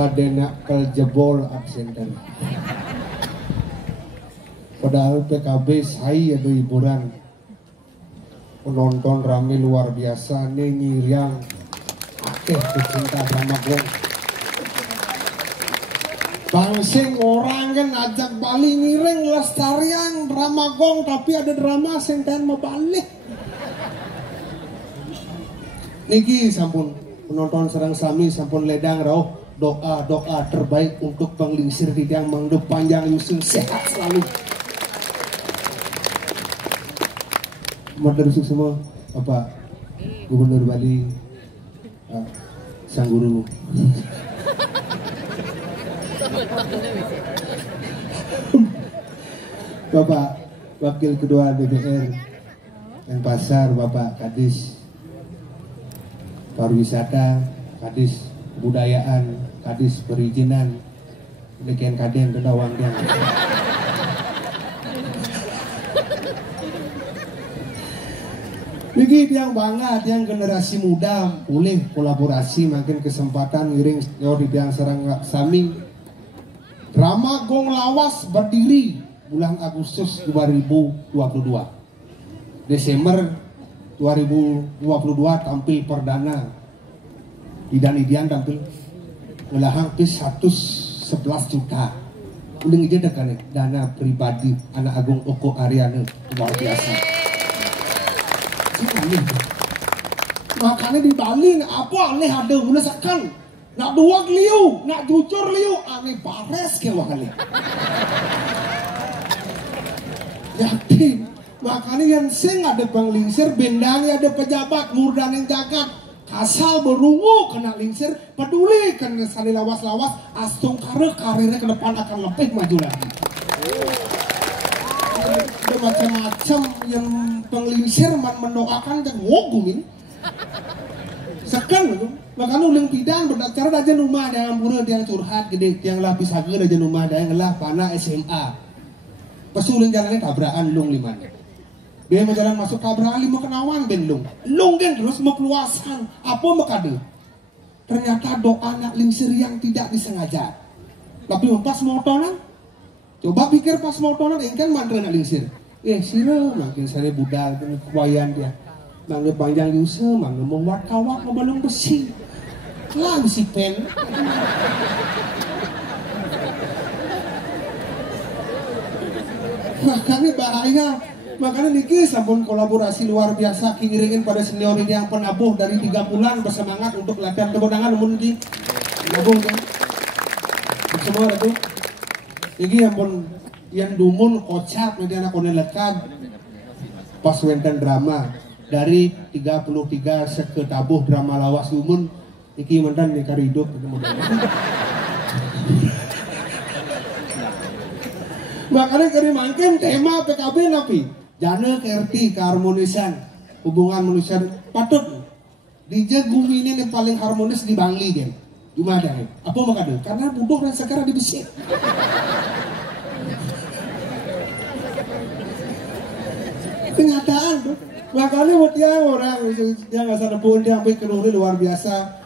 Kadena keljebol absenter. Padahal PKB saya ada hiburan, penonton rame luar biasa nih nyiriang akeh pecinta Dramagong. Bangsing orang kan ajak Bali ngiring lestarian Dramagong, tapi ada drama senten mau balik. Niki sampun penonton serang sami sampun ledang rauh doa terbaik untuk penglingsir di tiang mangdup panjang yusung sehat selalu. Terusuk semua Bapak Gubernur Bali, Sang Guru. Bapak Wakil Ketua DPR Denpasar, Bapak Kadis Pariwisata, Kadis Kebudayaan, Kadis Perizinan, demikian kaden kedawang yang Niki yang bangga, yang generasi muda boleh kolaborasi, makin kesempatan ngiring di tiang serang sami. Dramagong Lawas berdiri bulan Agustus 2022. Desember 2022 tampil perdana. Idan tampil ngelahang ke 111 juta. Udah aja dekan dana pribadi anak Agung Oko Aryana luar biasa. Makanya di Bali apa aneh ada guna sekan nak dua liu nak jujur liu aneh pares ke wakali. Yakin makanya yang sing ada penglingsir bendanya ada pejabat murdan yang jagat asal berungu kena lingsir peduli kena sali lawas-lawas astung karirnya ke depan akan lebih maju lagi. Ada macam-macam yang penglingsir mendoakan dan ngogumin sekan makanya ulang pidang berdasar aja rumah ada yang pura yang curhat gede yang lapis harga aja rumah ada yang ngelah panah SMA pas ulang jalannya tabrakan lung limanya dia mau jalan masuk tabrakan lima kenawan ben lung kan terus mau peluasan apa makade ternyata doa anak lingsir yang tidak disengaja tapi pas motonan coba pikir pas motonan kan mandra anak lingsir sira makin saya budal kewayan dia mangga panjang yusa mangga membuat kawat membalung besi lah besi pen makanya bahaya makanya niki sampun kolaborasi luar biasa kingiringin pada senior ini yang penabuh dari 3 bulan bersemangat untuk latihan kebenangan namun niki nabung kan semua itu niki yang dumun kocak nanti anak konen lekat pas wenten drama dari 33 seketabuh drama lawas dumun iki mantan nikah hidup makanya kari mangken tema PKB napi jana kerti keharmonisan hubungan manusia patut DJ bumi ini yang paling harmonis di Bangli kan cuma ada apa makanya karena butuh dan sekarang dibesik kenyataan tuh makanya buat dia orang dia nggak sadar pun dia ambil kerune luar biasa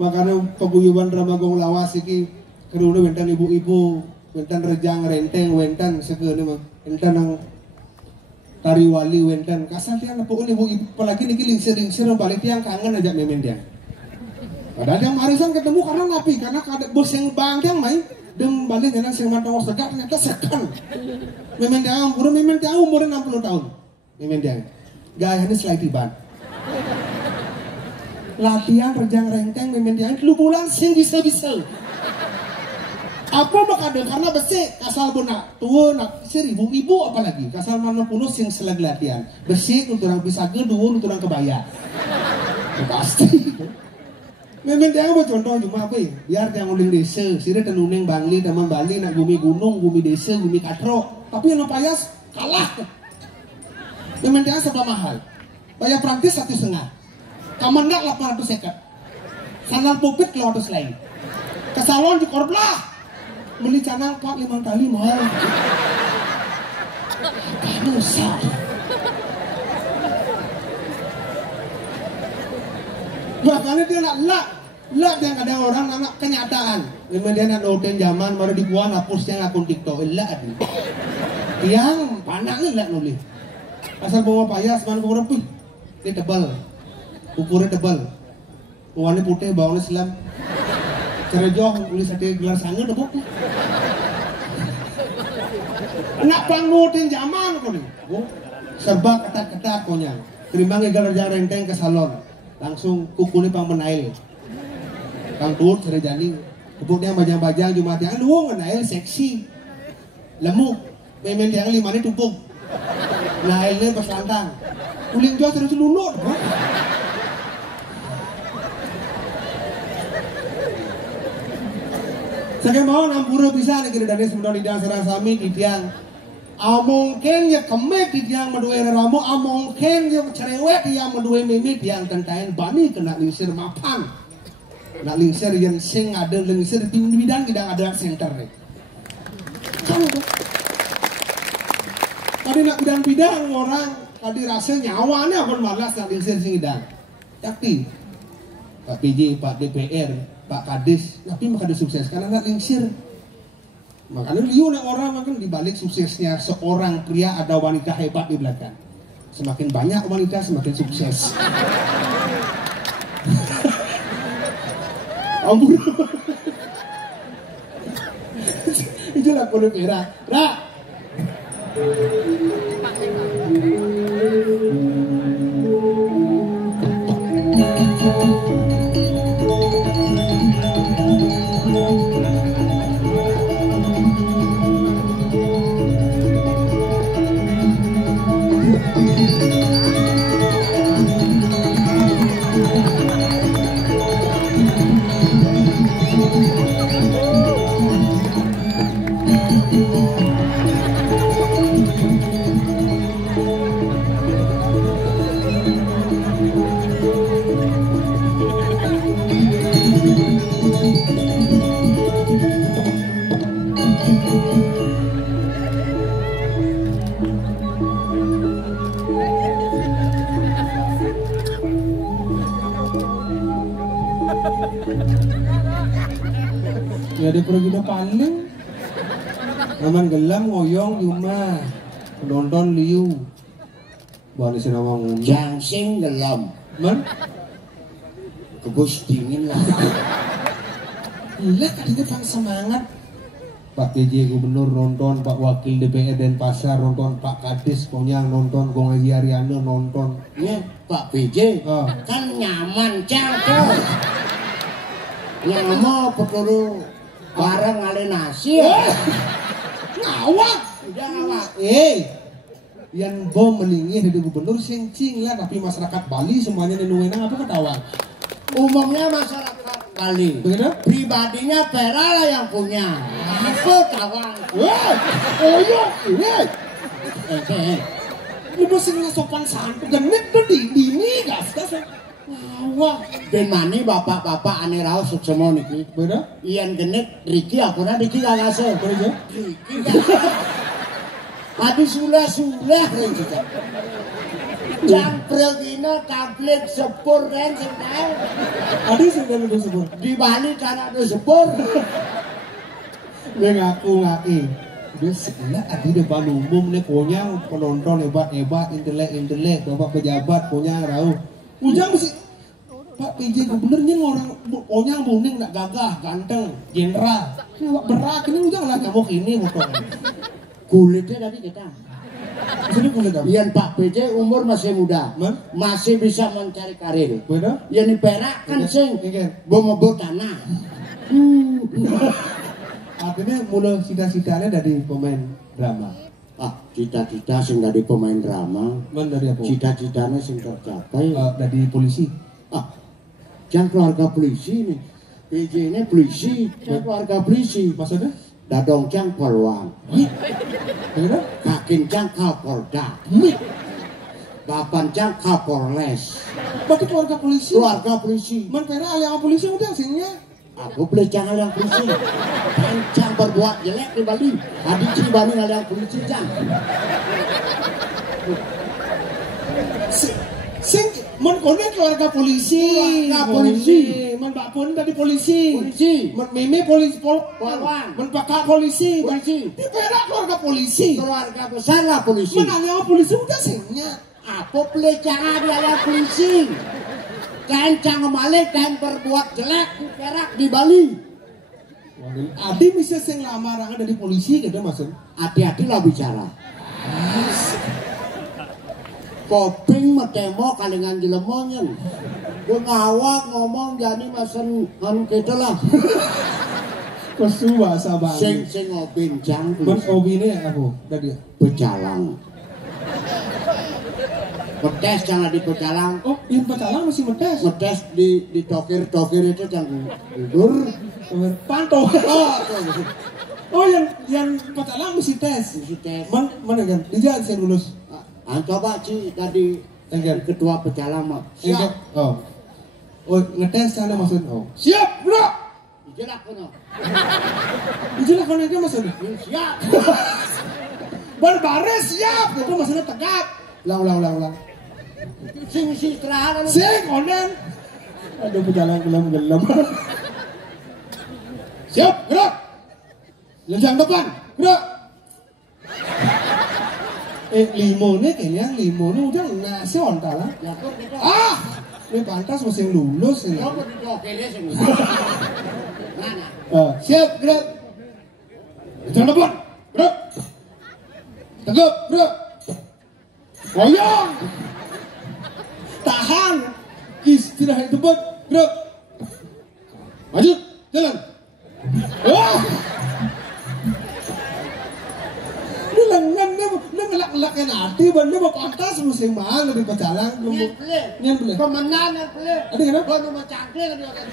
makanya paguyuban Dramagong Lawas ini kerune wentan ibu-ibu wentan rejang renteng wentan segene mah wentan nang tari wali wentan kasar dia pokoknya ibu-ibu apalagi niki lingsir balik tiang kangen aja memen dia Ada yang marisan ketemu karena napi, karena ada bos yang bangkang main dem balik dengan sing matang segak ternyata sekan. Memang dia umurnya 60 tahun. Memang dia gayanya selai tiban. Latihan rejang rengkeng memang dia lu bulan sing bisa-bisa. Apa bakal karena besi asal bona tua nak 1000 ibu apalagi kasal mana punuh sing selag latihan besi untuk orang bisa gedung untuk orang kebaya pasti memang dia mau contoh cuma apa biar yang uling desa sini tenuning Bangli teman Bali nak gumi gunung gumi desa gumi katro tapi yang payas kalah memang dia serba mahal bayar praktis 1,5 kamandak 800 seket sandal pupit 200 lain ke salon di korblah beli canang 4-5 kali mahal kan usah bahkan dia nak lak yang ada orang anak kenyataan memang dia nak noten zaman baru dibuat hapus yang akun TikTok lak yang panak ni lak nulis asal bawa payas mana bawa rapi dia tebal ukurnya tebal warna putih bawahnya silam cerejoh tulis ada gelar sangga debuk nak pangnutin zaman kau ni serba ketat-ketat konya terima gelar jarang renteng ke salon langsung kukunya pang menail kang tuut serejani kebuknya bajang-bajang Jumatian lu ngenail seksi lemuk memang yang 5 ni tumpuk nailnya pas lantang uling jauh terus lulur saya mau 60 bisa nih kira dari sebenarnya di dasar sami di tiang mungkin ya kemek di tiang medue ramu mungkin ya cerewet yang medue mimi tiang tentain bani kena lingsir mapan nak lingsir yang sing ada lingsir di bidang tidak ada center nih kan tadi nak bidang orang tadi rasa nyawanya pun malas nak lingsir sing bidang tapi Pak PJ, Pak DPR, Pak Kadis, tapi makanya sukses karena nggak lingsir. Makanya liu nak orang makan dibalik suksesnya seorang pria ada wanita hebat di belakang. Semakin banyak wanita semakin sukses. Ampun. Itu lah kulit merah. Rak. Ya di pergi udah paling aman gelam ngoyong cuma nonton liu buat di sini ngomong jangsing gelam man kebus dingin lah lihat tadinya pang semangat Pak PJ Gubernur nonton, Pak Wakil DPR Denpasar nonton, Pak Kadis Konyang nonton, Gong Haji Ariana nonton ya Pak PJ kan nyaman cangkel yang mau peturu bareng ngale nasi ya ngawak udah ngawak yang bom meninggi dari gubernur singcing lah tapi masyarakat Bali semuanya nenuenang apa ketawa umumnya masyarakat Bali begitu pribadinya Pera lah yang punya apa kawan ini mesinnya sopan santun genit tuh dini gas wah, ben mani bapak-bapak ane raos semua niki. Beda? Ian genit Riki aku Riki kagase. Beda? Riki. Habis sulah Riki. Jamprel dina tablet sepur kan senang. Ada sih kan udah sepur. Di Bali karena ada sepur. Mengaku ngaki. Dia sebelah adi depan umum nih konyang penonton hebat intelek bapak pejabat konyang rauh. Ujang mesti Pak PJ gubernurnya orang onyang buning nak gagah, ganteng, jenderal. Ini awak berak ini udah lah kamu ini motor. Kulitnya tapi kita. Jadi kulit apa? Yang Pak PJ umur masih muda, Man? masih bisa mencari karir. Beda? Yang di Perak kan sing bomo tanah. Artinya mulai cita-citanya dari pemain drama. Ah, cita-cita sing dari pemain drama. Man dari apa? Cita-citanya sing tercapai. Dari polisi. Ah, jangan keluarga polisi nih. PJ ini polisi, jangan keluarga polisi. Maksudnya? Dadong jang polwan. Bagaimana? Kakin jang kapolda. Bapan jang kapolres. Berarti keluarga polisi. Keluarga polisi. Man pera yang polisi udah singnya. Aku boleh jangan yang polisi. Jangan berbuat jelek di Bali. Adik cibani yang polisi jangan. Sing man kone keluarga polisi. Keluarga polisi. Man Mbak Pon dari polisi. Polisi. Man Mimi polisi Polwan. Man Pakak polisi. Polisi. Di Perak keluarga polisi. Keluarga besar lah polisi. Man yang polisi udah singnya. Apa boleh jangan yang polisi. Kain jangan malik, kain berbuat jelek di Perak di Bali. Adi bisa sing lamaran dari polisi gitu maksud. Hati-hatilah bicara. Koping metemo kalingan jelemonyen. Gue ngawak ngomong jadi mesen anu kita lah. Kesu bahasa banget. Sing ngobincang Man obi ini apa? Dari pecalang. Metes jangan di pecalang. oh, yang pecalang masih metes. Metes di tokir itu jangan tidur. Pantau. Oh, yang pecalang mesti tes. Mesti tes. Mana kan? Dijat saya lulus. Coba Ci tadi Enggak. ketua pecalang mah. Enggak. Siap. Oh. Oh, ngetes sana maksud. Oh. Siap, bro. Ijelak kono. Ijilah kono itu maksudnya. Siap. Berbaris siap. Itu maksudnya tegap. Ulang. Sing istirahat. Sing onen. Aduh, pecalang gelem. Siap, gerak. Lenjang depan, gerak. Limonnya kayaknya limonnya udah nasi onta lah. Ya kok kita. Ah, ini pantas masih lulus ini. Kok didokele sing. Mana? Siap, gerak. Lenjang depan, gerak. Tegap, gerak. Goyang. Tahan. Istirahat tempat, gerak. Maju, jalan. Wah. Ini lengan dia ngelak-ngelakkan hati, dia mau pantas musim mahal lebih pecalang. Nyen beli. Pemenang yang beli. Ada kenapa? Gua nomor cangkir dia kan.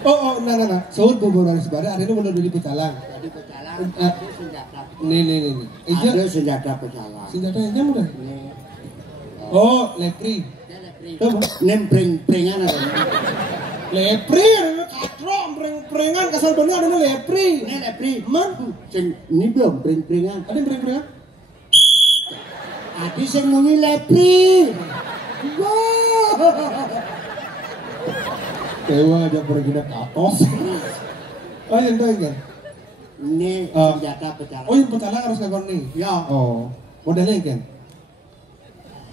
Oh, nah. Soal bubur dari sebara, ada ini benar dari pecalang. Jadi pecalang ada senjata. Nih. Ada senjata pecalang. Senjata yang udah. Nih. Oh, lepri. Coba. Nempring-pringan ada. Lepri, katro, pring-pringan, kasar bener ada lepri. Ini lepri. Man, Sing ini belum pring-pringan. ada yang pring-pringan? Adi sing muni lepri. Wah. Dewa aja pergi ke atas. Oh, yang itu kan? Ini senjata pecalang. Oh, yang pecalang harus ngakon nih. Ya. Oh, modelnya kan?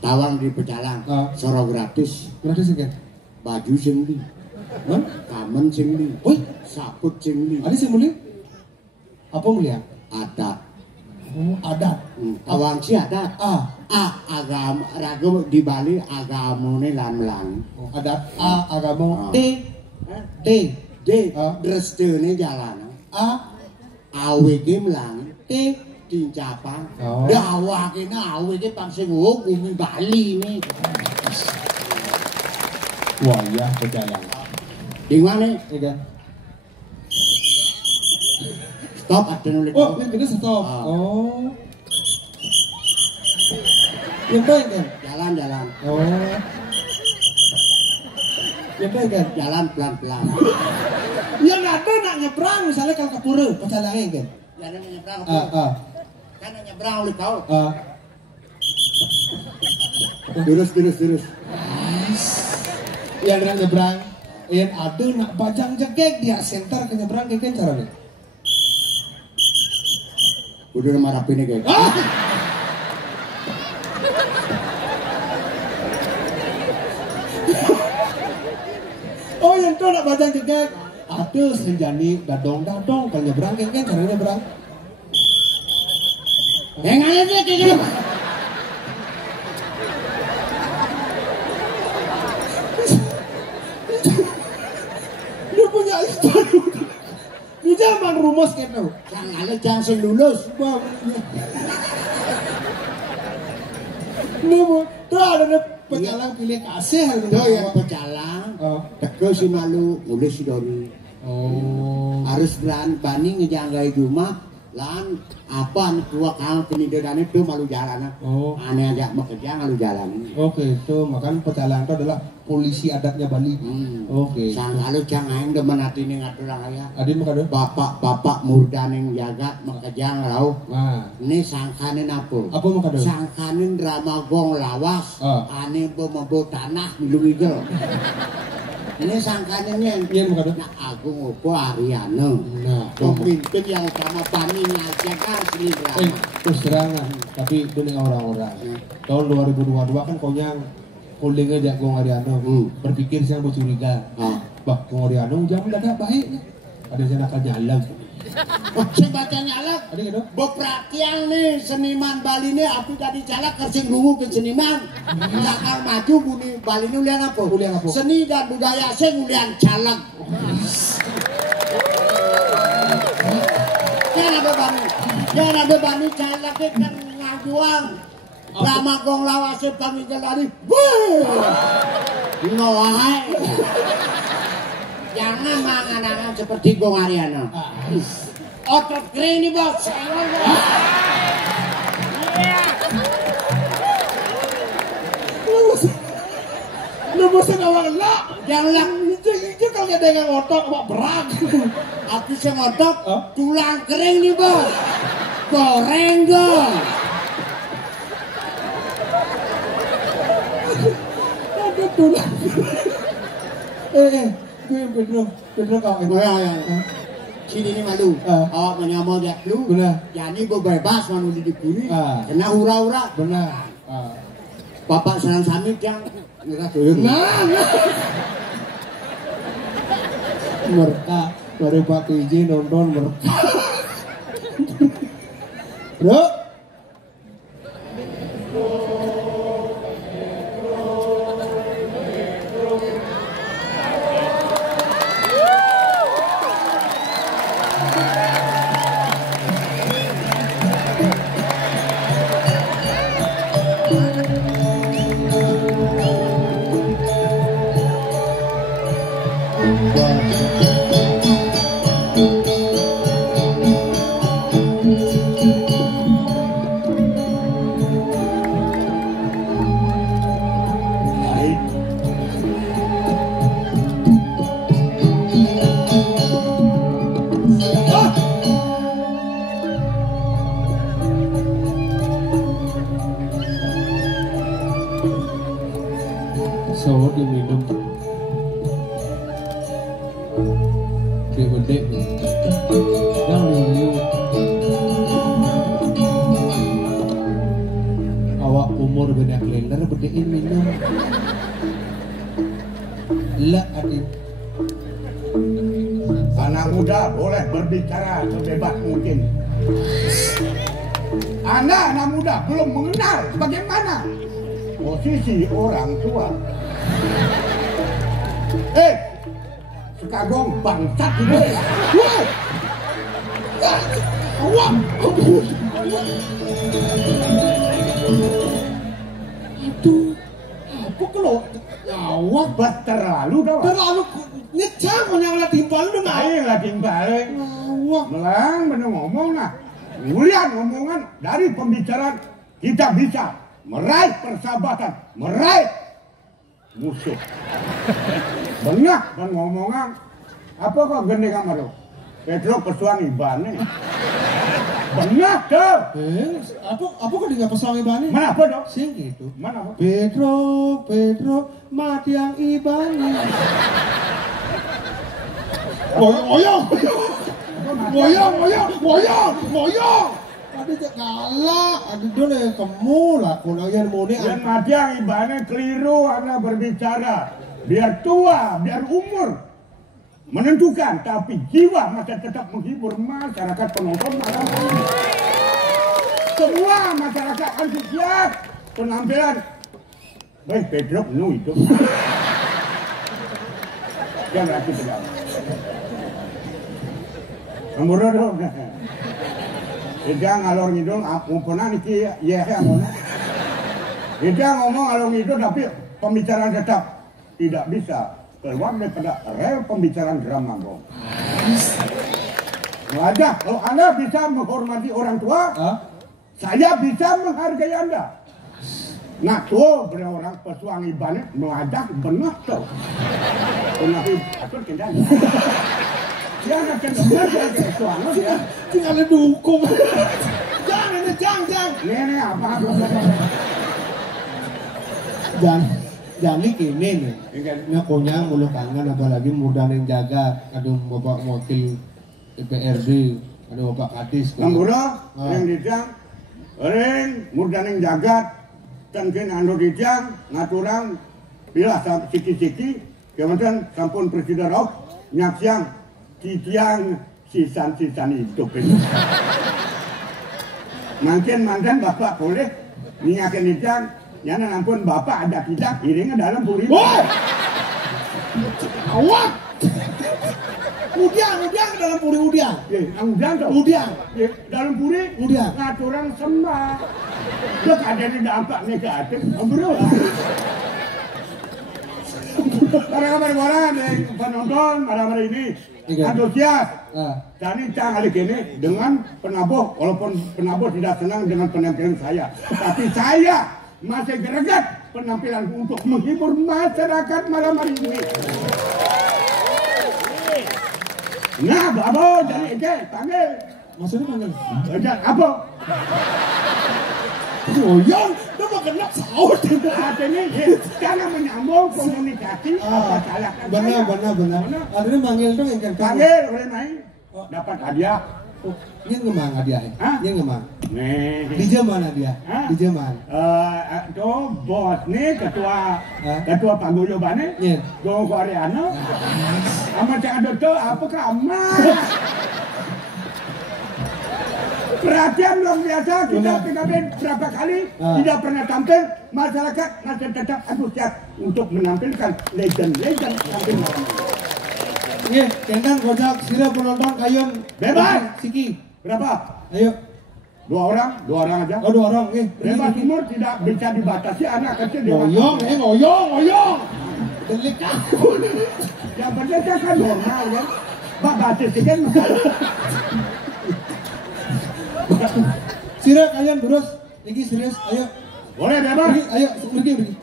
Tawang di pecalang. Soro gratis. Gratis kan? Baju sing li. Kamen sing li. Wih, Saput sing li. ada sih mulia? Apa mulia? Adat. Oh, adat. Tawang si adat. Agama ragam di Bali agamane lamlang. Adat agama D. Drestene jalan. Awege mlang. Dincapang. Dawake awege pang sing bumi Bali ini. Wah, ya pecalang. Di mana? Iya. Stop ada nulis. Oh, yang gede stop. Oh. Yang baik kan? Jalan. Oh. Yang baik kan? Jalan pelan-pelan. Yang ada nak nyebrang misalnya kalau ke pura, pecalangnya kan? Jalan nyebrang. Kan nyebrang oleh kau. Terus. Yang nak nyebrang, yang ada nak bajang jegek dia center ke nyebrang kayak caranya. Udah marah ini kayak. Oh yang tuh nak bajang cekek. Aduh senjani dadong kalau nyebrang kan caranya nyebrang. Enggak ada kayak Dia punya istri. Dia zaman rumus gitu. Jangan sing lulus. Tuh ada pecalang pilih kasih. Tuh yang pecalang. Teko si malu, mulai si Dori. Harus bani ngejanggai rumah. Lan apa tua kang pendidikan itu malu jalan. Aneh aja bekerja malu jalan. Oke, itu makan pecalang itu adalah polisi adatnya Bali. Oke. Sang lalu jangan demen hati ning ngatur aya. Adi maka Bapak murdan yang jagat makajang rauh. Nah, ini sangkanin apa? Apa maka do? Sangkanin drama gong lawas. Ane membo tanah milu igel. Ini sangkaninnya iya maka do? Nah Agung Opo Ariano. Nah, pemimpin yang utama Pani ngajakan seni drama. Terus terangan, tapi itu dengan orang-orang. Tahun 2022 kan konyang holdingnya Jak Gong Ariano. Berpikir siang bercuriga. Bah, Gong Ariano jam dadak baik. Ada yang nakal jalan. Sing baca nyalak. Ada gitu? Beprakian nih seniman Bali nih api tadi calak kersing lungu ke seniman. Nakal maju buni Bali ini ulian apa? Ulian apa? Seni dan budaya sing ulian calak. Jangan ada bani calak kan ngajuang. Lama gong lawase paminggal tadi. Wah. Jangan mangan-mangan seperti Gong Ariano. Otot kering nih bos. Lu bosan awak lah. Yang lang Itu kalau ada yang otot awak berat. aku sing otot tulang kering nih bos. Goreng dong. Ada tulang. Pedro kau Sini ini malu. Awak menyamol dia lu. Benar. Jadi bebas manu di dipuri. Kena hura-hura. Benar. Bapak serang samit yang nggak tuh. Mereka baru Pak PJ nonton mereka. Bro. So diminum kayak gede yang liu awak umur beda kalender bedein minum lah adit anak muda boleh berbicara sebebas mungkin. Anak muda belum mengenal bagaimana posisi orang tua. Sekagong bangsat gitu. Wah. Aduh, apa kalau awak Terlalu dah. terlalu nyecang menyangla timpal lu nggak? Ayo lah tinggal. Awak Melang bener ngomong nah. Mulian omongan dari pembicaraan kita bisa meraih persahabatan, meraih musuh. Banyak kan ngomongan. Apa kok gede kamar lo? Petro pesuan ibane. Banyak tuh. apa kok dia pesangi bani? Mana apa dong? Sing gitu. Mana apa? Pedro, mati yang ibani. Moyong. Ada cak galak, ada dulu kamu lah, kalau yang mau ni. Yang mati yang ibane keliru anda berbicara. biar tua, biar umur menentukan, tapi jiwa masih tetap menghibur masyarakat penonton malam ini. Semua masyarakat antusias penampilan. Baik, Pedro penuh itu. Jangan lagi tegak. Nomor dong. Dia ngalor ngidul, mumpuna niki ya ngomong. Dia ngomong ngalor ngidul, tapi pembicaraan tetap tidak bisa keluar daripada rel pembicaraan drama bro. Wajah, kalau Anda bisa menghormati orang tua, saya bisa menghargai Anda. Nah tuh bener orang pesuangi banyak mengajak benar tuh. Penahi atur kendali. Dia anak kendali dia pesuangi dia. Tinggal dukung. Jangan. Ini apa? Jangan kini nih. Ngakunya mulu kangen apalagi mudah yang jaga. Aduh bapak wakil DPRD, aduh bapak Kadis. Nambura yang dijang, orang mudah yang jagat. Tangkin anu dijang ngaturang pilah siki-siki kemudian sampun presiden rok nyaksiang titiang sisan-sisan hidup itu. Mungkin bapak boleh niakin dijang nyana ampun bapak ada tidak iringnya dalam puri. Awak. Udiang ke dalam puri udiang. Udiang. Dalam puri udiang. Ngaturang sembah. Dek ada di dampak negatif, bro. Para kabar-kabar yang penonton malam hari ini antusias. Jadi kali ini dengan penabuh, walaupun penabuh tidak senang dengan penampilan saya, tapi saya masih greget penampilan untuk menghibur masyarakat malam hari ini. Nah, babo jadi panggil. Maksudnya panggil? Apa? Goyang, lu mau kena sahur. Artinya karena menyambung komunikasi apa salah. Benar. Artinya panggil dong yang kan. Panggil boleh main. Dapat hadiah. Ini ngemang hadiahnya. Ini ngemang. Nih. Di mana dia? Di Jerman. Tuh bos nih ketua paguyuban nih. Go Koreano. Sama cak ada tuh apa kamar. Perhatian luar biasa, kita penampilan berapa kali tidak pernah tampil, masyarakat masih tetap antusias untuk menampilkan legend-legend tampil malam ini. Iya, kendan kocak, sila penonton kayun bebas. Siki, berapa? Ayo. Dua orang aja. Oh 2 orang, oke. Bebas umur tidak bisa dibatasi, anak kecil ngoyong. Delik aku. Yang penting kan normal kan. Batas kan masalah. Sira kalian terus, Niki serius, ayo. Boleh bebas. Ayo, pergi,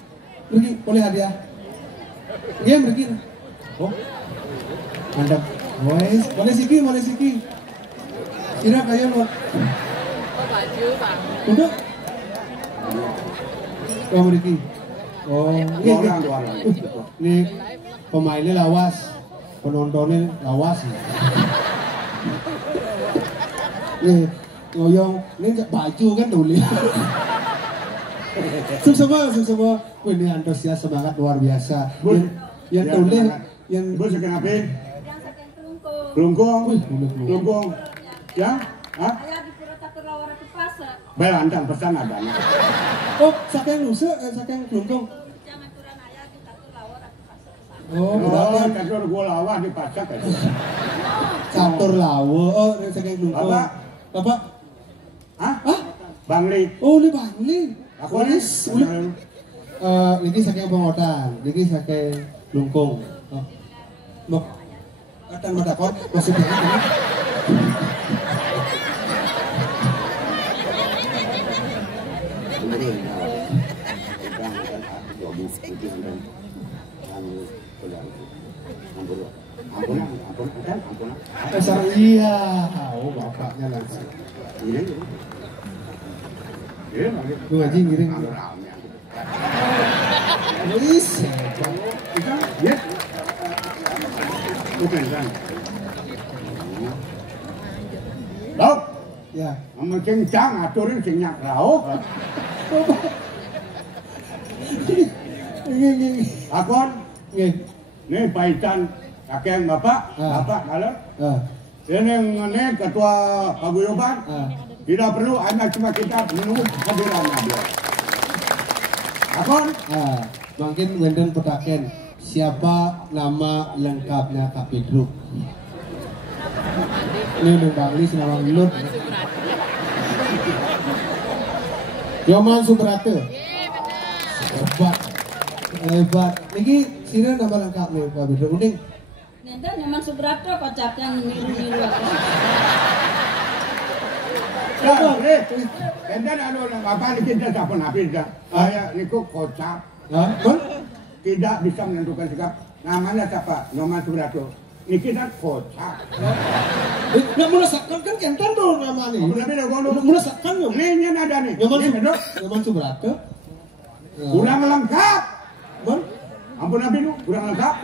boleh hadiah. Pergi. Oh, mantap. Boleh Siki. Sira kalian mau. Baju bang. Untuk. Kamu Riki. Oh, dua orang. Nih pemainnya lawas, penontonnya lawas. Nih. Ngoyong, ini baju kan tulis. Semua. Wih, ini antusias semangat luar biasa. Yang tulis, yang bos kenapa? Yang saking Kelungkung. Ya? Hah? Ayah di Pura Catur Lawara ke pasar. Belantang pesan ada. Oh, saking nusa, saking kelungkung. Jangan turun ayah di Catur Lawara ke pasar. Oh, berarti catur gua lawan di pasar kan. Catur lawa. Oh, saking kelungkung. Bapak? Hah? Bangli. Oh, ini Bangli. Aku nih. Ini saking pengotan, ini saking lungkung. Bok, akan madakon maksudnya ini. Ampun. Iya. Oh, bapaknya langsung. Iya, gue ngaji ngiring. Wis, ya. Bukan kan. Dok. Ya. Amun kencang aturin sing nyak raok. Ini. Akon Nggih. Nih paitan kakek bapak, bapak kalau ini ketua paguyuban, tidak perlu hanya cuma kita menunggu kehadiran dia. Akon? Mungkin wenden petaken siapa nama lengkapnya Kapidruk? Ini Bangli nama Lut. Yoman Subrate. Hebat. Niki sini nama lengkap nih Pak Bidro. Uning. Nenda Nyoman Subrate kocak yang miru-miru aku. Nenda anu apa nih kita siapa nabi dah? Ayah niku kocak. Tidak bisa menentukan sikap. Namanya siapa? Nyoman Subrate. Niki dah kocak. Nggak merasakan kan kentan dong namanya. Merasakan nggak? Ini ada nih. Nyoman Subrate. Kurang lengkap. Ampun nabi lu, kurang lengkap.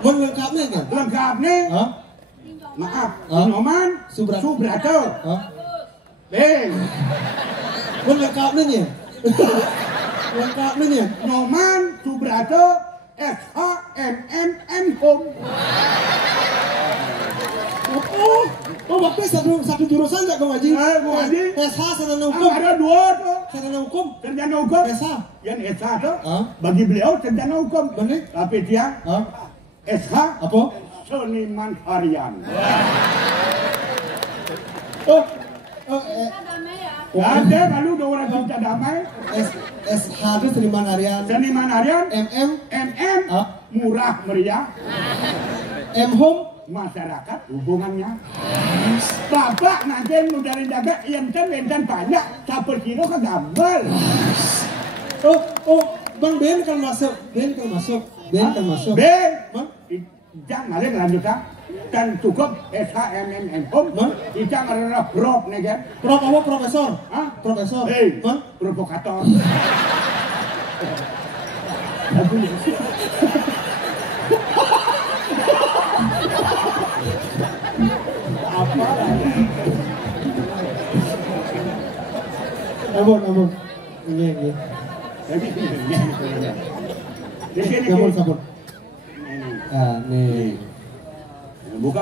Lengkapnya kan? Lengkap nih. Maaf, Nyoman Subrate. Lengkapnya nih. Lengkapnya nih. Nyoman Subrate SHMMN Home. Oh, bapak satu jurusan nggak Bang Haji? Bang Haji. SH sarjana hukum. Ada dua tuh. Sarjana hukum. Sarjana hukum. SH. Yang SH tuh bagi beliau sarjana hukum. Benar. Tapi dia SH apa? Seniman harian. Damai ya. Ada lalu dua orang cinta damai. SH itu seniman harian. Seniman harian. MM. Murah meriah. M home. Masyarakat hubungannya. Bapak nanti mudahin jaga enten banyak. Campur kilo ke gambar. Bang Ben kan masuk. Ben. Jangan malah lanjutkan. Dan cukup SHMMN Home. Kita adalah prof nih kan. Prof apa profesor? Profesor. Hei, provokator. Apa? Ampun. Ini. Sabun. Nih. Buka.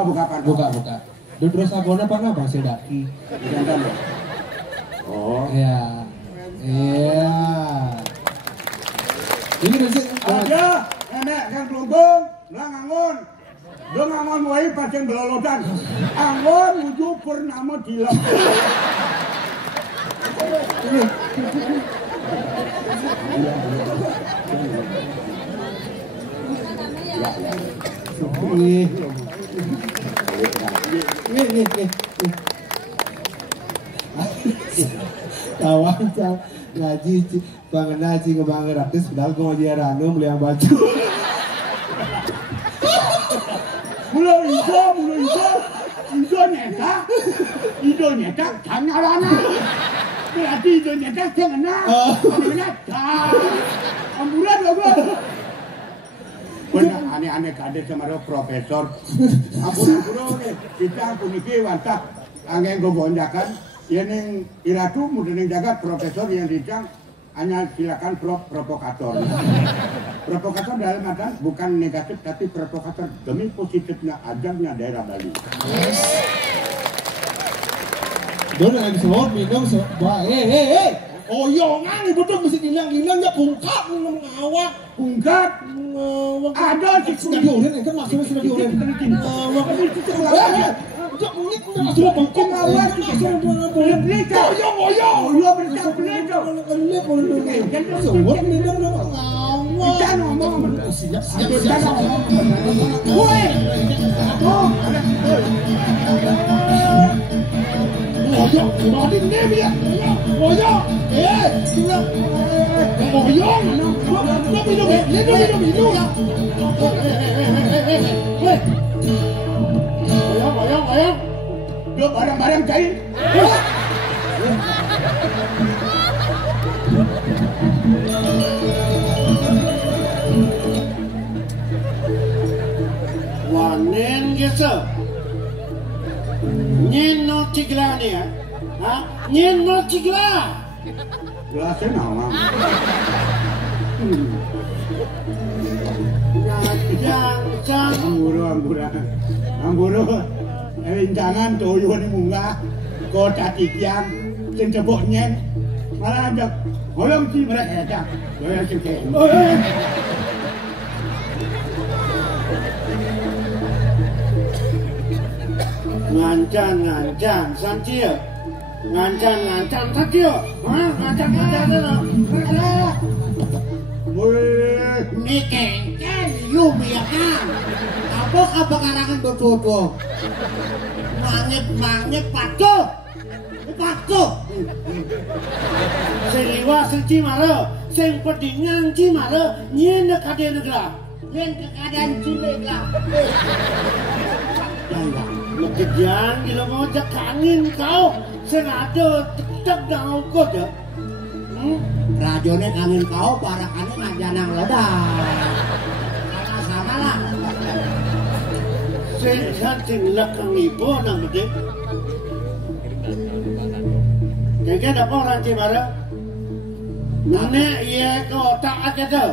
Terus sabunnya apa Bang Sedaki? Oh. Iya. Ini sih. Ada, nenek kan kelungkung, belang angon. Dong angon wae pasien belolotan. Angon menuju Purnama Dilam. Nih. Kawan ngaji bangen ngaji ngebangen artis padahal gue ngaji ranu beli yang baju. Mulai Ido nyeta tanya lana. Berarti Ido nyeta tengena. Ambulan gua. Benar aneh-aneh kade sama profesor. Ampun nih kita puniki wantah angin gonjakan. Yang iratu mudah jaga profesor yang dicang hanya silakan provokator. Provokator dalam artian bukan negatif tapi provokator demi positifnya adanya daerah Bali. Doon lagi semua minum semua. Oyongan ibu tuh mesti hilang ya bungkak ngawak. Ada sih sudah dioren kan maksudnya sudah dioren. Jok mulik udah sudah bengkok awal boleh beli kau. Oyong beli kau. Semua minum dong ngawak. Kita ngomong siap. Woi. Oyong, udah ini ya. Oyong, minum. Oyong. Dia barang-barang cair. Wanen gitu. Nyen no cigla nih ya. Nyen no cigla. Gelasnya nama. Jangan Amburu rincangan toyo ni munggah kota tikian sing cebok nyen malah ajak holong si mereka ajak saya sikit ngancang sanci ya ngancang sanci ya ngancang ini kengken you biarkan apa karangan berbodoh mangit patuh sing liwa sing cimara sing pedingan cimara nyen dekade negara nyen keadaan cilik lah Kejang gila mau jak angin kau sengaja tetap dah ukut ya rajone angin kau parakannya ngajanang ledak sama lah sing lekang ibu nang gede kayaknya apa orang Cimara nenek iya ke otak aja tuh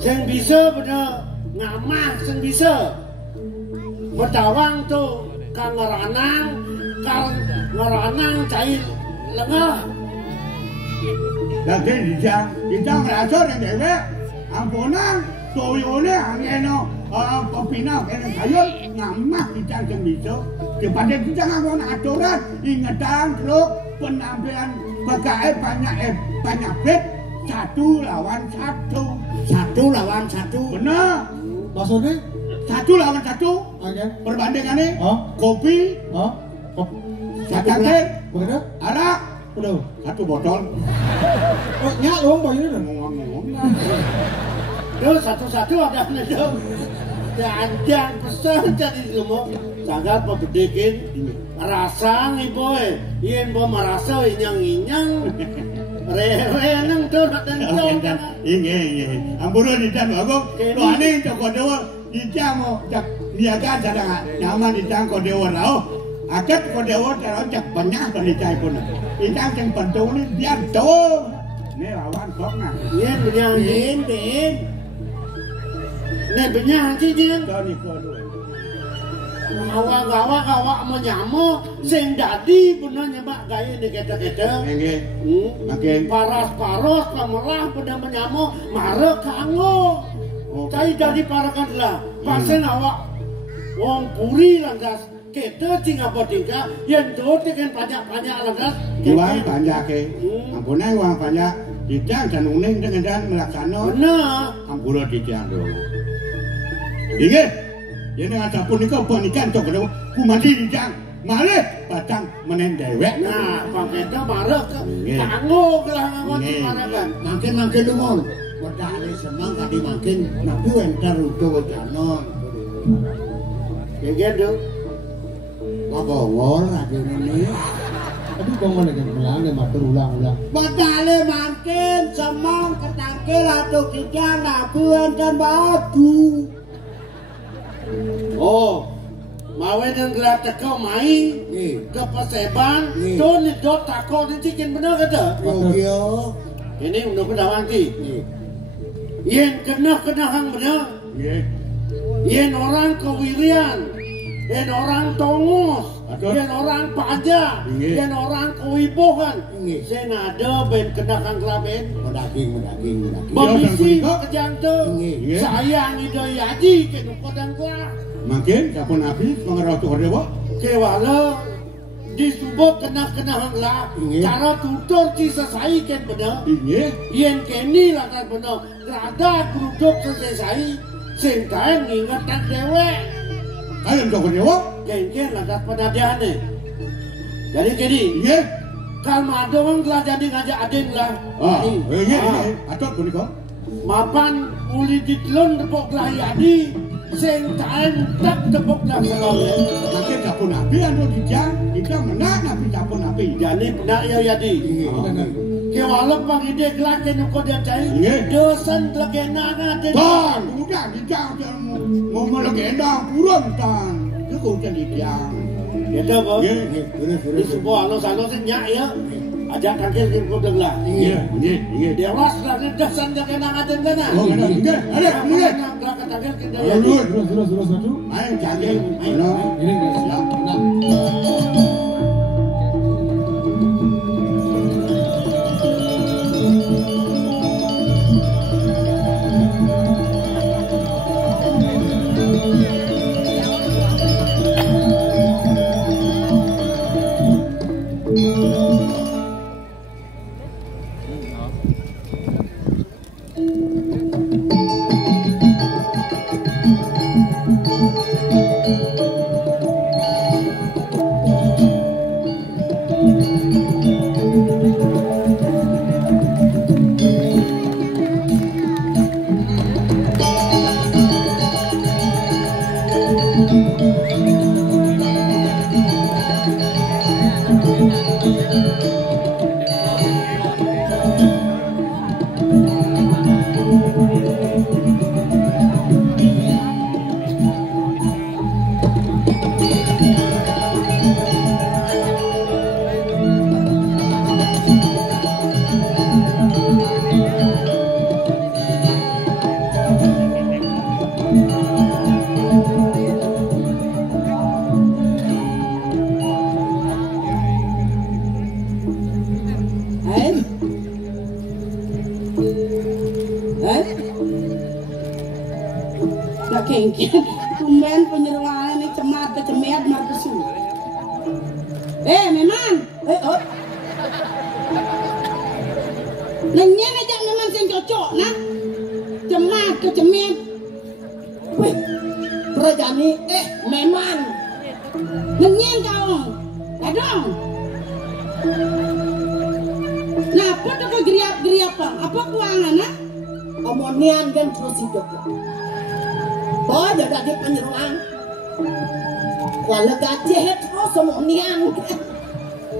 sing bisa bener ngamah sing bisa Bedawang tuh kang ngeranang cair lengah. Jadi dijang merasa yang dewe ampunan toyone angeno pepina kene kayu ngamah dijang sing bisa daripada dijang ngomong aturan ingetan terus penampilan PKE banyak bet 1 lawan 1 bener maksudnya 1 lawan 1 perbandingannya kopi cacatnya arak udah 1 botol nyak dong bayarnya udah ngomong tuh satu-satu ada dong jangan pesan jadi semua sangat pembedikin rasa ngiboy yen bo merasa inyang re-renang tuh tentang ini amburu dijang bagus lo aneh cok dewa dijang mau cak niaga cadang nyaman dijang kau dewa lau akat kau dewa terus cak banyak penicai pun dijang yang pentung ini biar tuh ini lawan kok nah yen benyahin bin nih benyahin sih jen kau nih kau dulu awak menyamuk sing dadi bener nyebak gaya ini kete-kete makin paras-paros pamelah bener menyamuk marek kanggo cai dadi parakan lah pasen awak wong puri lantas kete tinggal tinggal yang tuh tekan pajak lantas uang banyak ke ampunan uang banyak dijang dan uning dengan melaksana bener amburu dijang dulu ingat ya dengan sapun ni kau panikan cok dewa kumadi dijang malih batang menen dewek nah paketnya marek kanggo kelah ngomong parakan makin lumon modal semang tadi makin nabi enter utuh janon kayak gitu apa ngor aja ini aduh bangun lagi ulang ya matur ulang modal makin semang ketangkil atau kijang nabi enter batu oh mawe nang gelar teko mai ke paseban tuh nih dot tako ni cikin bener kata iya ini udah pedawang ti yen kena hang bener yen orang kewirian yen orang tongos yen orang pajak yen orang kewibohan sen ada ben kena hang kelaben mendaging memisi kejang tuh sayang ide yaji ke nukodang kelah makin kapun habis mengerau tuh dewa kewala disubuk kena hang lah cara tutur cisa sai ken bener yen keni lah kan bener rada geruduk selesai sing kaen ngingetan dewek kalian tuh dewa ken lah kan penadiane jadi kini kalau ada orang telah jadi ngajak aden lah atau punika mapan uli ditelun tepuk lah yadi sing kaen tak tepuk lah sekali makin kapun api anu dijang menang nabi kapun api jadi benar ya yadi kewalap bang ide kelak ke nuko dia cai dosan legenda ngaden tan udah dijang mau legenda burung tan itu jadi dijang gitu apa di sebuah alo salo senyak ya Ajak kakek kudeng lah. Iya. Dewas lah nedasan jaga nangatin kana. Oh, iya. Ada, iya. Gerak kakek kita. Terus. Ayo jaga. Ayo. Ini siap. Nah. Tumben penyeruan ini cemat kecemet marpesu. Memang. Nanya aja memang sing cocok nah. Cemat kecemet. Wih, Rajani memang. Nanya kau. Adong. Nah, apa tuh kegeriap-geriap apa kuangan nah? Omonian kan terus hidup. Oh, jadi di penyeruan. Kalau gajah terus omonian.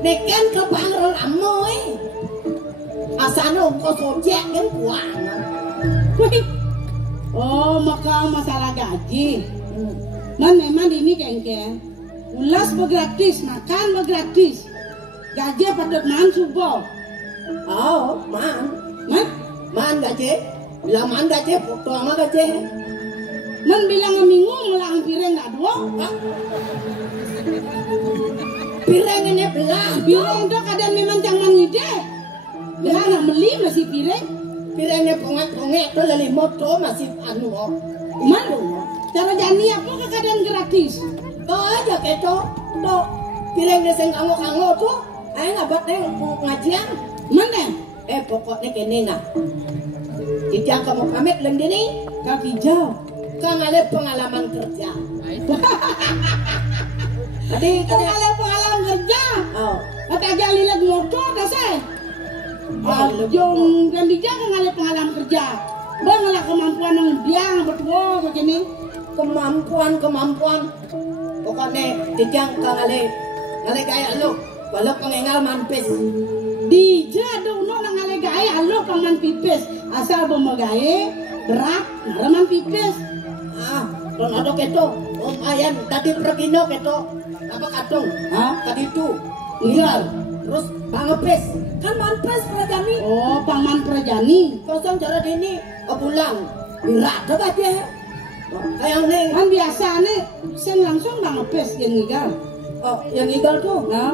Neken ke pangrol amoy. Asana kau sojek kan kuangan. Oh, maka masalah gaji. Memang ini kengkeng. Ulas gratis, makan gratis. Gaji patut man subuh. Oh, man gaji. Bila man gaji, foto sama gaji. Man bilang minggu melang piring gak dua. Piring ini belah. Piring itu kadang memang jangan ngide. Dia nak beli masih piring. Piringnya pongek-pongek tu lali moto masih anu. Malu. Cara jani apa ke kadang gratis. Oh aja keto. Tu piringnya sing angok-angok tu. Ayo ngabat ngajian. Mana? Pokoknya kini nak. Kijang kamu pamit lagi ni. Kau kijau. Kau ngalih pengalaman kerja. Adik, kau ngalih pengalaman kerja. Oh. Kata jali lagi motor dah saya. Jom dan dijak ngalih pengalaman kerja. Banglah kemampuan yang biang betul begini. Kemampuan. Pokoknya dijak kau ngalih gaya lu. Walau pengengal mampis. Dijak dulu nak ngalih gaya lu paman pipis. Asal bomogaya berat, raman pipis. Don ada keto, ayan tadi perkino keto, apa kadung? Tadi itu, iya. Terus pangepes, kan manpes Prajani. Oh, paman Prajani. Kosong cara ini, pulang, berat tak aja. Kayak nih, kan biasa nih, sen langsung pangepes yang igal. Oh, yang igal tuh, nah,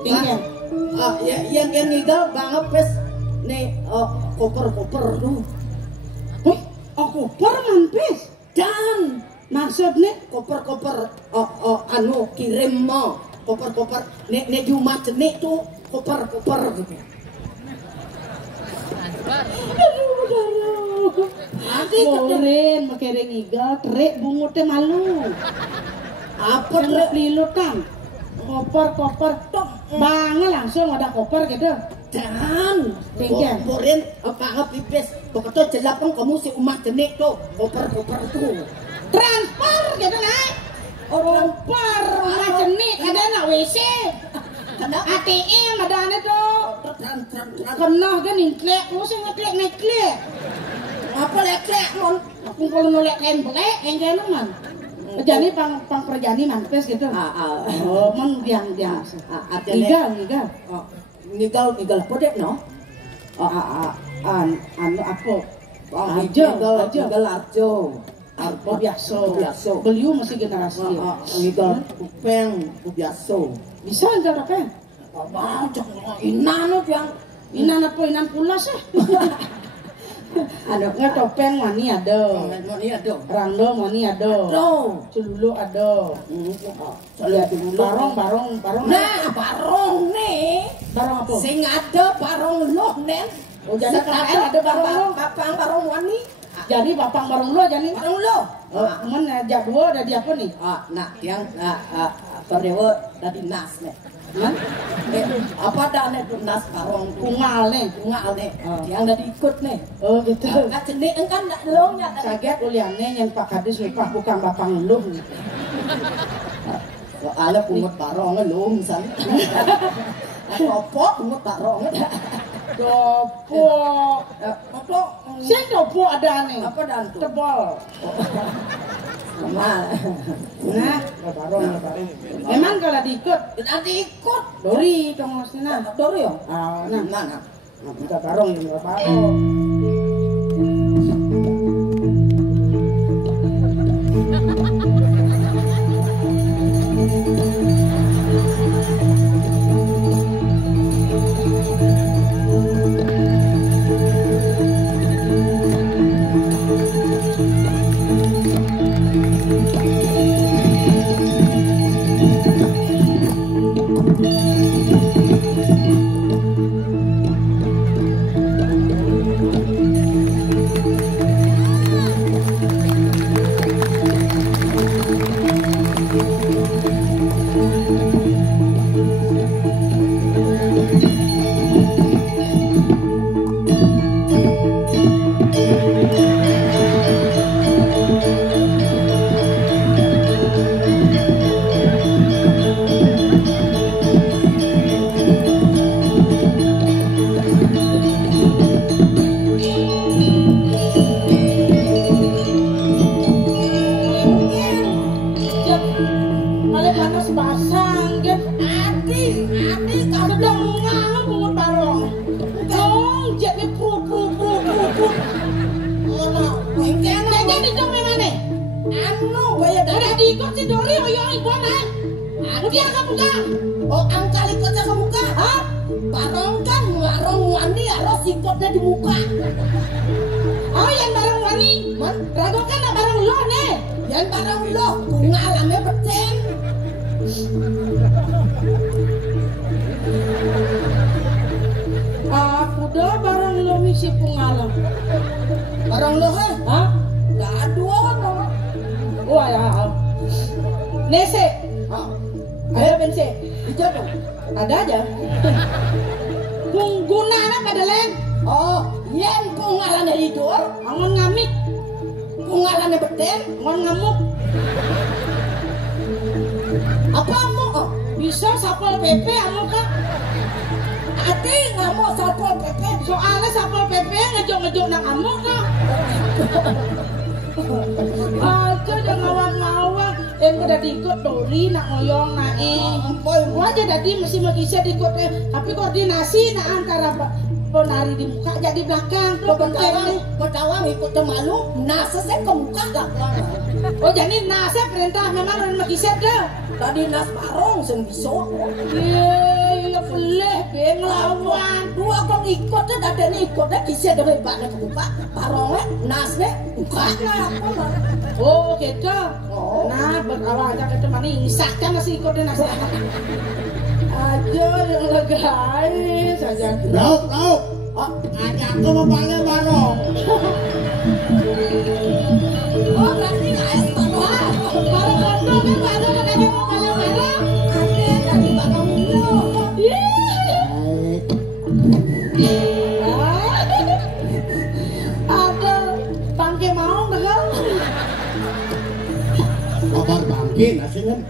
tinggal. Yang igal pangepes nih, koper tuh. Wih, koper manpes. Dan maksudnya koper anu kirim mo koper nek Jumat jenik tuh koper gitu. Ati keren makere ngigal trek bungute malu. Apa trek lilutan? Koper tok banget langsung ada koper gitu. Dan komporin apa pipis pokoknya jelapang kamu si umat jenik tuh koper tuh transfer gitu naik transfer umat jenik ada nak WC ATM ada ane tuh kena kan inklek usah ngeklek apa leklek mon aku kalau nolek kain belek yang kain man jadi pang Prajani mantes gitu oh man dia igal nigal apa dek no? Anu apa? Aja. Arjo. Arpo biasa. Beliau masih generasi. Nigal topeng biasa. Bisa enggak apa? Inan yang Inan apa? Inan pulas ya? Ada nggak topeng mani ada. Rangdo mani ada. Celulu ada. Lihat dulu. Barong. Nah, barong nih. Barong apa? Sing ada barong loh nih. Oh jadi kakek ada barong. Barong wani. Jadi bapang barong lo jadi. Barong lo. Mana jadwal dari apa nih? Nah, yang perdewa dari nas nih. Apa dah nih nas barong Kungal nih. Yang dari ikut nih. Oh gitu. Nah, jenis engkan tak longnya. Kaget uliannya yang Pak Kadis lupa bukan bapang lu. Soalnya pungut barong lum san. Apa pungut barong? Dopo. Siapa dopo ada nih? Apa dan tuh? Tebal. Sama. Nah, barong. Emang kalau diikut, Nanti ikut. Dori dong maksudnya. Dori ya? Nah, kita barong yang barong. Tapi koordinasi antara penari di muka jadi belakang. Petawang ikut malu, nasa saya ke muka gak pelanggan. Oh jadi nasa perintah memang orang makiset dah. Tadi nas barong sing bisa. Iya boleh beng lawan. Dua kong ikut dah dadane ikut dah kisah dari balik ke muka. Barongnya nasnya mukanya. Oh gitu. Nah berawal aja ke mana insakkan masih ikut dan nasa. Aja yang legais saja. Lauk. Ngajak aku mau pakai barong. Oh berarti nggak es barong. Barong kondo kan barong makanya mau barong. Ada tadi barong dulu. Ada bangke mau enggak? Kabar bangke nasi kan?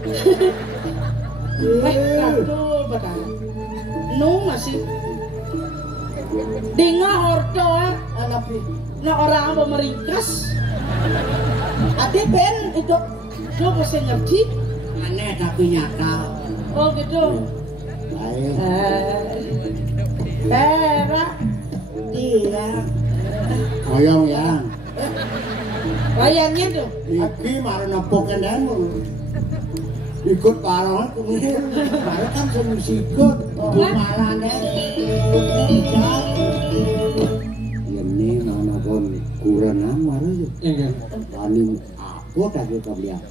Aduh, betul. Nu masih dengar ordo na orang pemeringkas. Ade ben itu Dia bisa ngerti. Aneh tapi nyata. Oh gitu. Baik. Perak. Iya. Oyong ya. Wayangnya tuh. Iki marah nepokan demo. Ikut parongan kemudian. Marah kan sering sikut. Malah ini nana pun kurang marah ya. Enggak. Paling aku tadi kalian.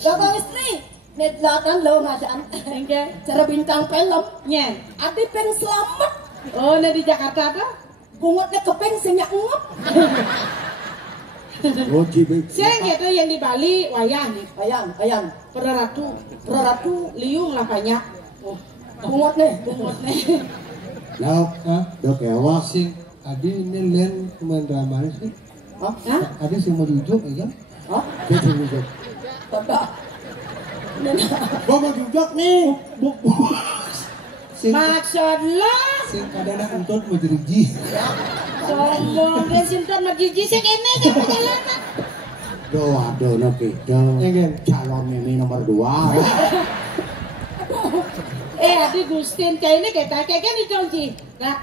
Bapak istri, netlakan lo ngadaan. Enggak. Cara bintang film. Nye. Adi peng selamat. Oh, di Jakarta tuh. Kungutnya kepeng senyak ngep. Oh, cibik. Saya gitu yang di Bali wayang nih. Ayang. Peraratu liung lah banyak. Oh, kungut nih. Nah, dok ewa. Sing adi ini len pemain drama sih. Hah? Adi sing mau jujuk ya kan? Hah? Dia cibik. Tidak. Gua mau jujok nih. Sing Maksud lo sing kadang entut mau jeriji. sombong dan sinton majiji sing ini kan perjalanan. Aduh, no kita. Enggak. Calon mimi nomor 2. Adi Gustin kayak ini kayak kan diconci. Nah,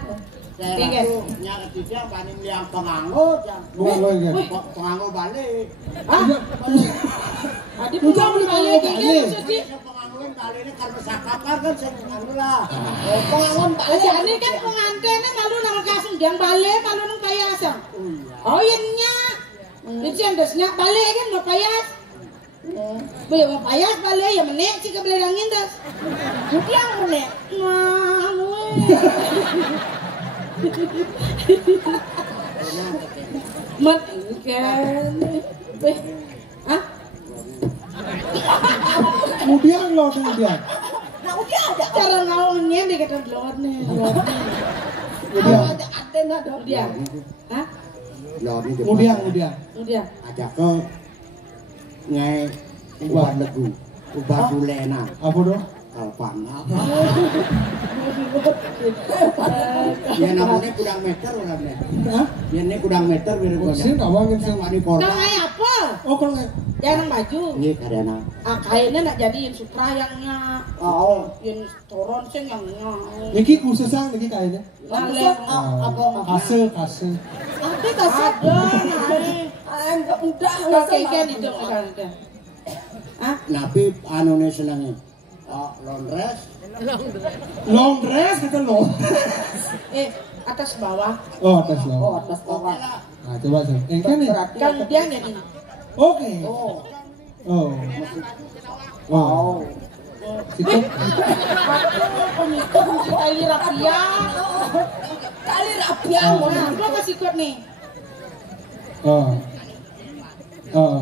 Saya itu nyari dia paling yang penganggur, penganggur balik. ah, Adi punya balik kayak gitu. Yang pengangguran kali ini karena sakakar kan saya penganggur lah. Pengangon balik. Jadi kan pengantinnya malu nama kasih yang balik malu nang payasang. Oh iya nya. Itu yang desnya balik kan mau payas. Boleh mau payas balik ya menek sih kebelerangin das. Jadi yang menek. Mat kan. Hah? Kemudian lo kemudian. Nah udah ada. Cara ngawangnya dia kata blot nih. Ada antena dong. Dia. Hah? Kemudian. Ajak ke ngai ubah lagu, ubah dulena. Apa dong? Kalpan apa? Ya namanya kudang meter orangnya. Hah? Ya ini kudang meter biar gua. Sing awangin sing Wani kota. Kau kayak apa? Oh kalau Jarang baju. Ini karena Kayaknya nak jadiin sutra yangnya. Oh. Yang toron sing yangnya. iki khususang iki kayaknya. Lalu Apa? Kase. Ada kasih. ada. Enggak udah. Oke kan itu kan. Hah? napi anu nih senangnya. Londres. Long dress kata lo. Atas bawah. Oh atas lo. Oh, atas bawah. Nah coba sih. Kan nih. Kan dia jadi. Oke. Oh. Oh. Wow. Sikap. Kali rapia. Kali rapia. Nah, gua kasih ikut nih. Oh. Oh.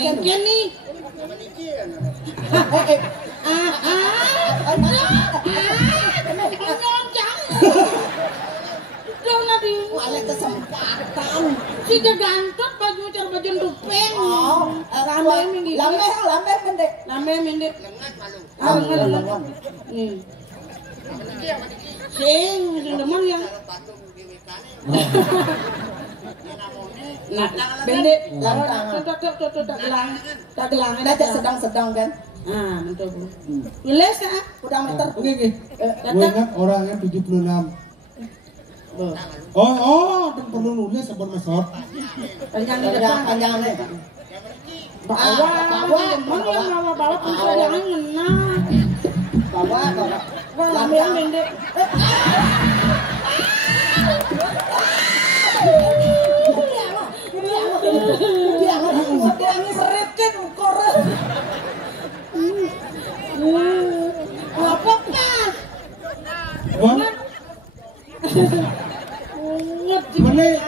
Engken nih. Malah kesempatan. Si gantot baju baju dupeng. Oh, lambe pendek. Lambe mendek. Lengan. Sing demen yang pendek. Tak gelang. Ada sedang-sedang kan. Ah, betul. Nulis ah. Udah meter. Oke. Gue ingat orangnya 76. Oh, dan perlu nulis sabar mesot. Panjang di depan. Panjang nih. Bawa jangan ngena. Bawa. Lambe pendek. Apa kan? Mana?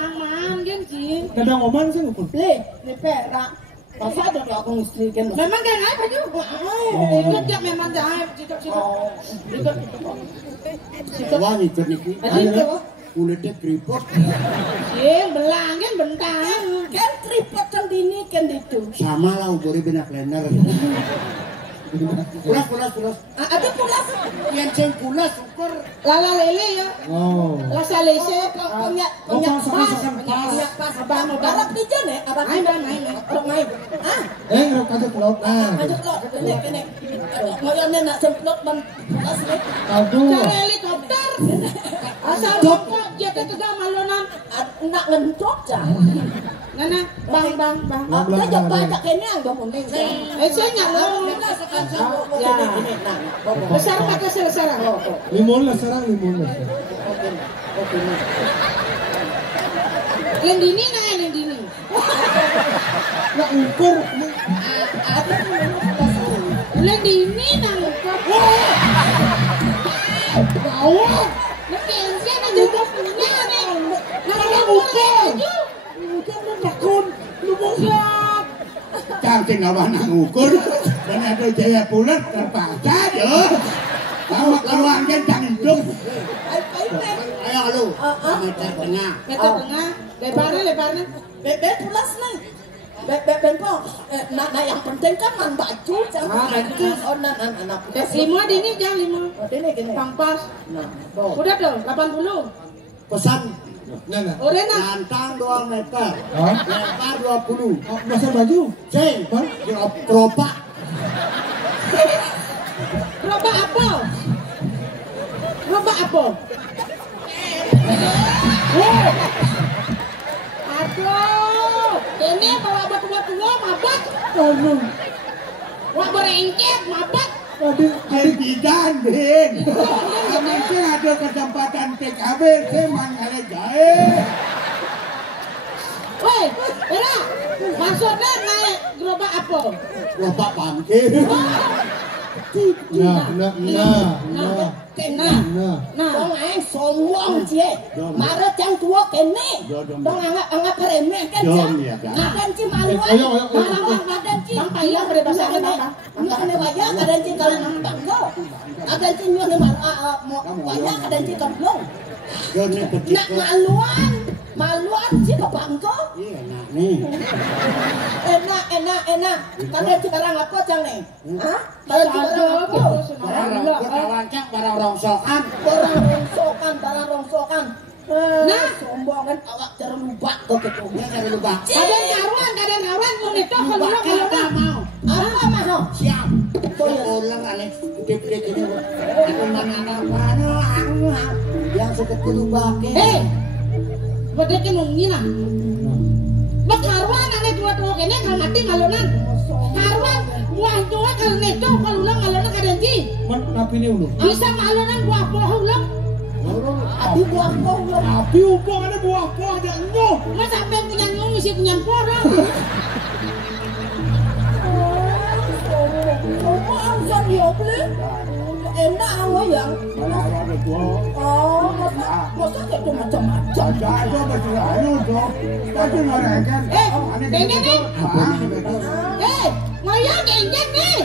Aman kan sih. Kadang oman sih ngupul. Nih perak. Masa ada aku ngistri kan. Memang kan apa juga? Ikut ya memang dah. Ikut. Wah ikut niki. Kulitnya keriput. Belang kan bentang. Kan tripod kan dini kan itu. Sama lah uburi benak lener. Kulas. Ada pulas. Yang ceng kulas ukur. Lala lele ya. Oh. Lasa lese. Punya Oh, pas. pas Abang balap di jane, abang main. Orang main. Ah. Rok aja kelot. Aja kelot kene. Moyone nak semplot ban. Aduh. Cara helikopter. Asal pokok jatuh ke malonan. Nak ngentot ja. Nana, bang. Dia coba tak kene ang dong mending. Saya nyala. Ya. Besar pakai selesai. Limon lah sarang. Lendini. Nak ukur. Lendini nang ukur. Wow. Nanti ensia nang ukur punya nih. Nang ukur. Ukur takun. Lumungsiap. Cantik awak nak ngukur. Dan ada jaya bulat terpaksa yo. Bawa keluar jangan hidup. Ayo lu. Meter tengah. Lebarnya. Bebek pulas nih. Bebek po. Nah yang penting kan man baju jangan baju. Oh anak. Lima dini jangan lima. Ini gini. Pampas. Nah, Udah tuh 80. Pesan Nana. Orena. Lantang 2 meter. Hah? Lebar 20. Masa baju? Ceng, keropak. Roba apa? Aduh, ini bawa batu-batu mabak. Aduh. Wah berengket mabak. Bidan, Bin. Mungkin ada kesempatan PKB, seman kali jahe. Woi, Era, maksudnya naik gerobak apa? Keropak pangkir. Dong ai sombong cie. Mare cang tua kene. Dong anggap remeh kan cang. Kadan ci maluan. Maluan kadan ci. Payah pada bahasa kene. Kene wajah kadan ci kalau bangko. Kadan ci nyoh wajah kadan ci kamplong. Nak maluan ci ke bangko. Iya, enak nih. Enak. Kadan ci barang apa cang nih? Hah? Kadan ci barang apa? Barang rongsokan. Barang rongsokan. Nah, sombong kan awak cara lubak kok gitu. Cara lubak. Kadang karuan mau neto kalau mau. Apa mau? Siap. Ulang Alex gede-gede gini. Aku mana yang suka lubak. Bade ke nungina. Bak karuan ane dua-dua kene kalau mati ngalonan. Karuan buah dua kalau neto kalau ulang ngalonan kadang ci. Tapi ini udah. Bisa ngalonan buah ulang. Aduh buah kau belum. Tapi upah ada buah aja enggak. Mas sampai punya nyung sih punya porong. Kamu angkat dia beli. Enak awak yang. Oh, masa kayak macam-macam. Ada macam ayo dong. Tapi mereka. Nih. Ngoyo genggen nih.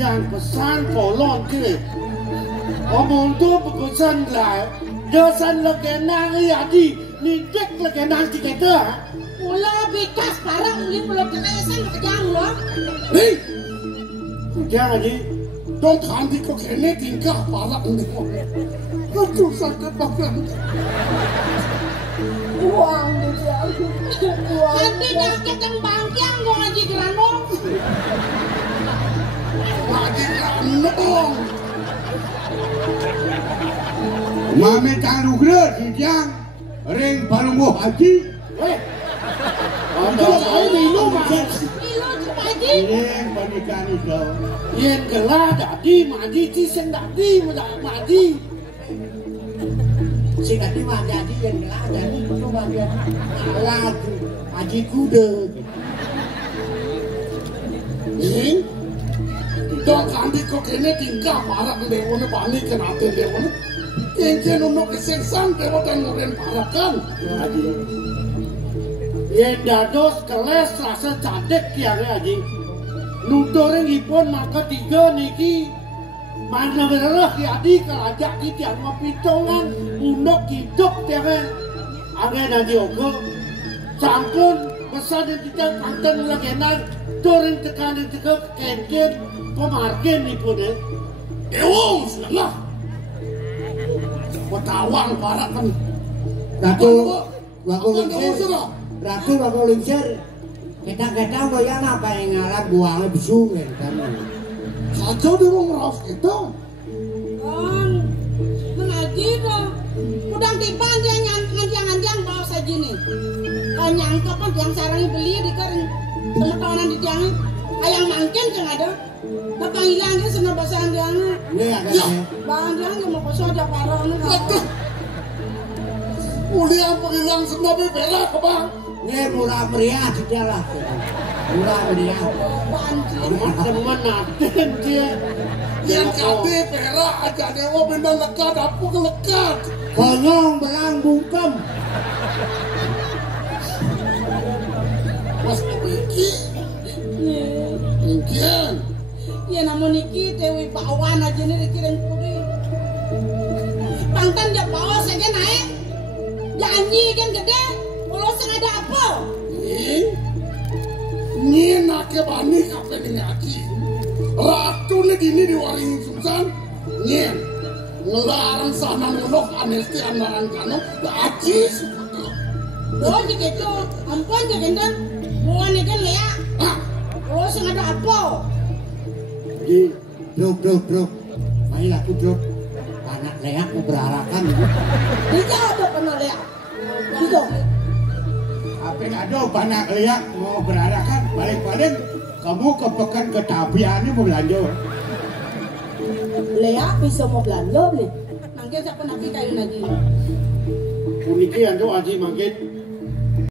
Jangan pesan kolon ke. Omong tu pesan lah. Dosan legenang yadi. Ni dek legenang kita. Mula bikas parang ulin belum kenasan kejang loh. Hei, jangan ni. Dong tadi kau kena tingkah parang ni. Kau tu sakit banget. Uang dia. Nanti nyakit yang bangkiang gua ngaji geranong. Lagi nong. Mami taruh gerak yang ring palunggu haji. Ada saya minum aja. Ilo cuma aja. Ring pernikahan itu. Yen gelah dadi mandi ti sing dadi mandi. Sing dadi mandi yen gelah dadi kudu mandi. Alah haji kuda. Ing dong kandi kok kene tingkah parak lewone panik kenate lewone. Kengken untuk kesengsan dewa dan nguren parak kan. Yen dados keles rasa cadek kiane aji. Nuturengipun maka tiga niki mana bererah ki adi kalajak ki tiang mapitongan undok hidup tiang ane nanti oke sampun besar dan tidak panten lagenan turun tekanan teka kengken pemargen nipun Ewong senengah. Petawang parak kan. Waktu lincir kita goyang apa yang ngalah buangnya besung kan. Kacau dia mau ngeraus gitu. Kan, menaji dong. Udang tipan dia nganjang-nganjang bawa saji nih. Nyangka kan yang sarangnya beli di kering. Teman-teman di tiang ayang mangken kan ada. Bapak hilang dia senang basahan dia. Ya. Bahan dia nggak mau kosong aja parah. Aduh. Mulia penghilang semua berak ke bang. Ini murah meriah dia lah. Murah meriah. Teman-teman naten dia. Yang kate perak aja dewa benar lekat, aku kelekat. Konyong belang bungkem. Mas Niki. Mungkin. Ya namun Niki Dewi Bawan aja nih dikirim kuri. Pangtan dia bawa saja naik. Janji kan gede. Kalau sengaja apa? Ini nak bani kape ni ngaji. Ratu lagi ini di waring Susan. Nyen ngelarang sana ngulok anesti anaran kano. Aji. Oh gitu. Ampun ya gendang. Bukan ikan lea. Kalau sengaja apa? Di druk. Main laku druk. Anak leak mau berarakan. Dia ada pernah lea. Gitu. Apa ada banyak lihat mau berarakan paling kamu kepekan ke tapiannya mau belanja. Lea bisa mau belanja beli. Nanti siapa nanti kayu lagi. Puniki ando aji mangkin